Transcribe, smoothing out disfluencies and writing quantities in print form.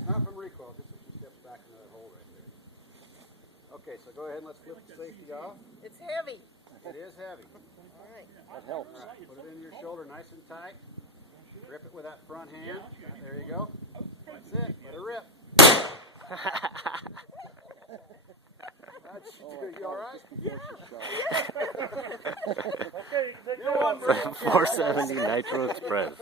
It's not from recoil, just a few steps back into that hole right there. Okay, so go ahead and let's flip the safety off. It's heavy. It is heavy. All right. That helps. All right, put it into your shoulder nice and tight. Grip it with that front hand. There you go. That's it. Let it rip. You all right? Yeah. Okay, you can take that one. 470 Nitro Express.